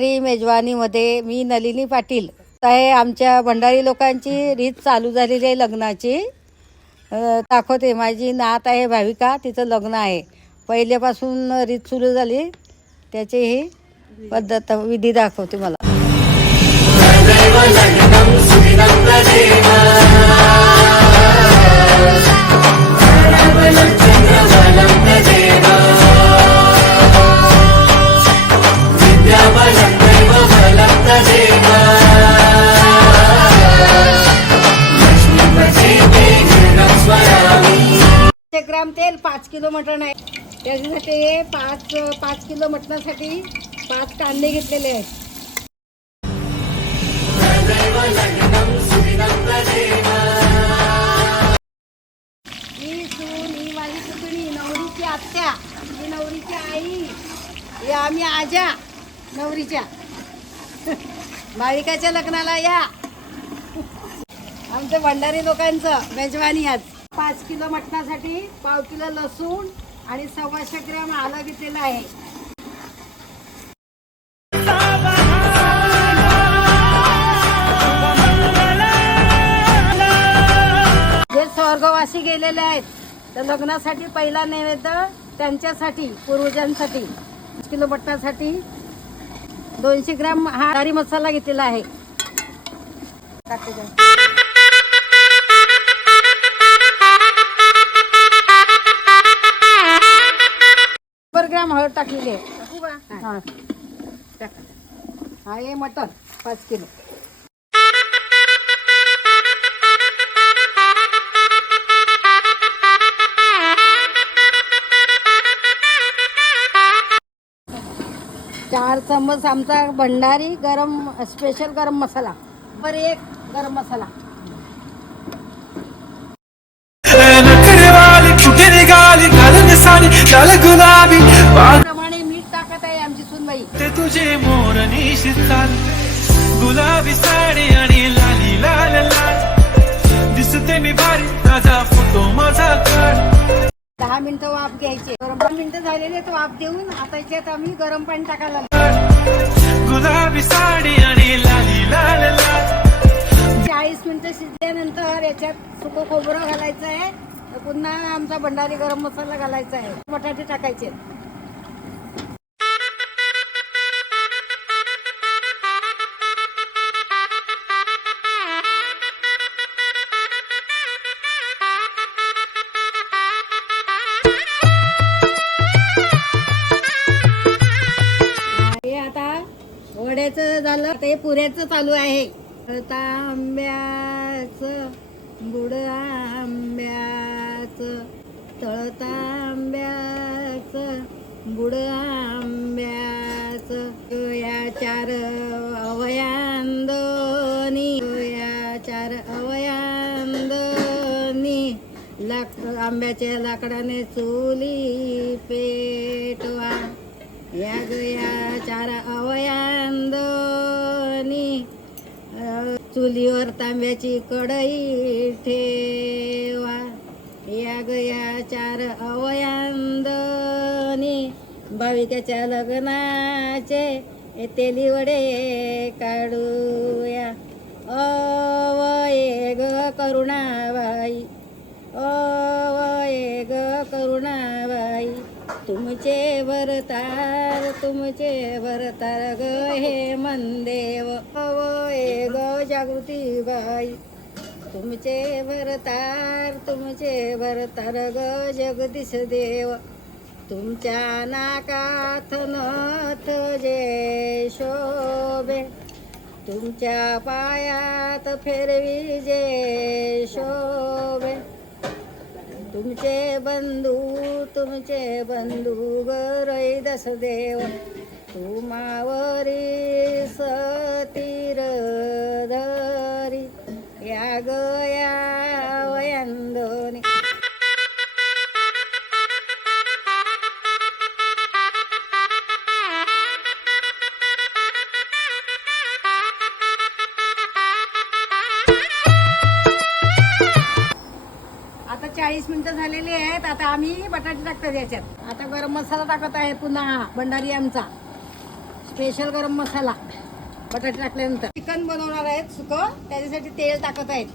भंडारी मेजवानीमध्ये मी नलिनी पाटील आहे. आमच्या भंडारी लोकांची रीत चालू झालेली आहे लग्नाची. दाखवते. माझी नात आहे भाविका, तिचं लग्न आहे. पहिल्यापासून रीत सुरू झाली त्याची ही पद्धत विधी दाखवते मला. ग्राम तेल, 5 किलो मटण आहे. त्याच्यासाठी 5 किलो मटणासाठी 5 कांदे घेतलेले आहेत. ही सून, ही माझी पुतणी, नवरीची आत्या, ही नवरीची आई, हे आम्ही आजा नवरीच्या. भाविकाच्या लग्नाला या. आमच्या भंडारी लोकांचं मेजवानी आज. 5 किलो मटणासाठी 1/2 किलो लसूण आणि 125 ग्रॅम आलं घेतलेलं आहे. जे स्वर्गवासी गेलेले आहेत तर लग्नासाठी पहिला नैवेद्य त्यांच्यासाठी, पूर्वजांसाठी. 5 किलो मटणासाठी 200 ग्रॅम हा डारी मसाला घेतलेला आहे. 100 ग्रॅम हळद टाकलेली आहे. हा हे मटण 5 किलो. चार चम्मच आमचा भंडारी गरम स्पेशल गरम मसाला. पर 1 गरम मसाला. प्रमाणे मीठ टाकत आहे आमची सुनबाई. ते तुझे मोरनी शीतल गुलाबी साडी आणि लाली लाल लाल दिसते मी भारी, माझा फोटो माझा काढ. 10 मिनिटं वाफ घ्यायचे. 10 मिनिटं झालेले तर वाफ देऊन आता याच्यात आम्ही गरम पाणी टाकायला. गुलाबी साडी आणि लाली लाल लाल. 40 मिनिटं शिजल्यानंतर याच्यात सुकं खोबरं घालायचं आहे. पुन्हा आमचा भंडारी गरम मसाला घालायचा आहे. बटाटे टाकायचे. हे आता वड्याचं झालं, आता हे पुऱ्याचं चालू आहे. आंब्याचं गुड आंब्याचं, तळता आंब्याचं गुड आंब्याचं. या 4 अवयांदोनी, या 4 अवयांदोनी आंब्याच्या लाकडाने चुली पेटवा. या 4 अवयांदोनी चुलीवर तांब्याची कढई ठेवा. या 4 अवयांदोनी भाविकाच्या लग्नाचे तेली वडे काढूया. अवये ग करुणाबाई, अवये ग करुणाबाई, तुमचे भरतार ग हे मनदेव. अवये ग जागृतीबाई, तुमचे भरतार ग जगदीश देव. तुमच्या नाकात नथ जे शोभे, तुमच्या पायात फेरवी जे शोभे. तुमचे बंधू ग रैदास देव. तुमावरी सतीर धरी. या गया वयांदोनी. आता 40 मिनिटं झालेली आहेत. आता आम्ही बटाटे टाकतो याच्यात. आता गरम मसाला टाकत आहे पुन्हा भंडारी आमचा स्पेशल गरम मसाला बटाटे टाकल्यानंतर चिकन बनवणार आहेत सुकं, त्याच्यासाठी तेल टाकत आहेत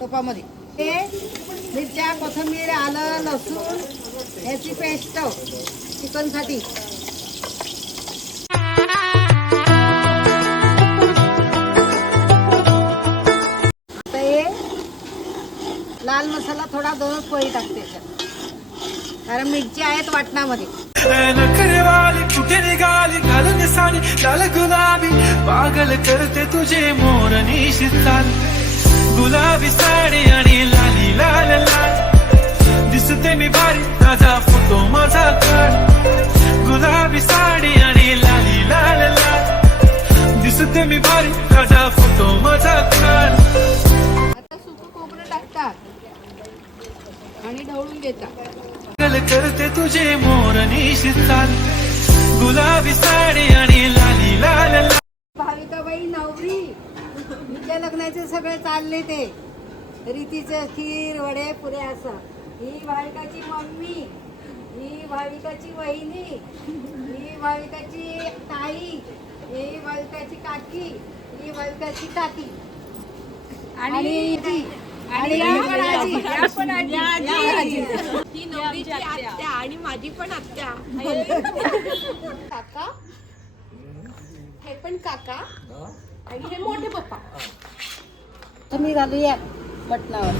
टोपामध्ये. ते मिरच्या, कोथिंबीर, आलं, लसूण याची पेस्ट चिकनसाठी. आता हे लाल मसाला थोडा 2 पोळी टाकते याच्यात, कारण मिरची आहेत वाटणामध्ये. नखरेवाली कुठे निघाली घालून साडी लाल गुलाबी, पागल करते तुझे मोर निशिताल. गुलाबी साडी आणि लाली लाल लाल, दिसते मी भारी ताजा फोटो माझा काढ. गुलाबी साडी आणि लाली लाल लाल, दिसते मी भारी ताजा फोटो माझा काढ. आता सुकं खोबरं टाकतात आणि ढवळून घेतात. पागल करते तुझे मोर निशिताल. गुलाबी साडी आणि लाली लाल लाल. भाविकाबाई नवरी तिच्या लग्नाचे सगळे चालले ते रीतीचं खीर, वडे, पुऱ्या असं. ही भाविकाची मम्मी, ही भाविकाची वहिनी, ही भाविकाची ताई, ही भाविकाची काकी, ही भाविकाची काकी आणि ही पण आजी. ही नवरीची आत्या आणि माझी पण आत्या. काका, हे पण काका आणि हे मोठे पप्पा. तुम्ही घालूया बटनावर.